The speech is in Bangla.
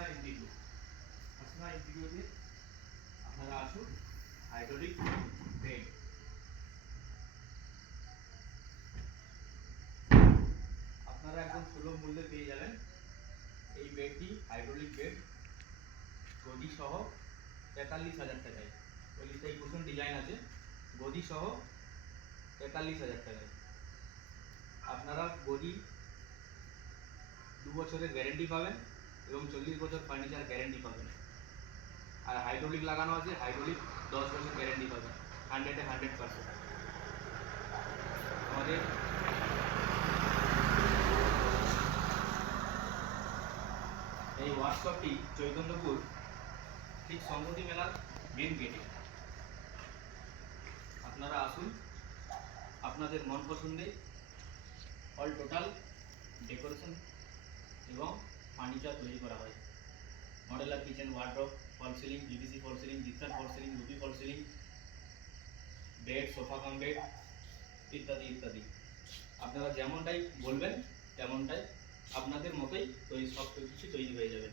আসনা ইন্ডিগো। আসনা ইন্ডিগোতে আপনারা আসুন, হাইড্রোলিক বেড আপনারা একদম সুলভ মূল্যে পেয়ে যাবেন। এই বেডটি হাইড্রোলিক বেড গদি সহ 43,000 টাকায়। ওই কুশন ডিজাইন আছে, গদি সহ 43,000 টাকায়। আপনারা গদি 2 বছরের গ্যারেন্টি পাবেন এবং 40 বছর ফার্নিচার গ্যারেন্টি পাবেন। আর হাইড্রোলিক লাগানো আছে, হাইড্রোলিক 10 বছর গ্যারেন্টি পাবেন 100% আমাদের এই ওয়ার্কশপটি চৈতন্যপুর ঠিক সংহতি মেলার মেন গেটে। আপনারা আসুন, আপনাদের মন পছন্দে অল টোটাল ডেকোরেশন এবং ফার্নিচার তৈরি করা হয়। Modular kitchen, wardrobe, false ceiling, PVC false ceiling, gypsum false ceiling, রুবি false ceiling, bed, sofa cum bed ইত্যাদি ইত্যাদি। আপনারা যেমনটাই বলবেন তেমনটাই আপনাদের মতোই সব কিছু তৈরি হয়ে যাবে।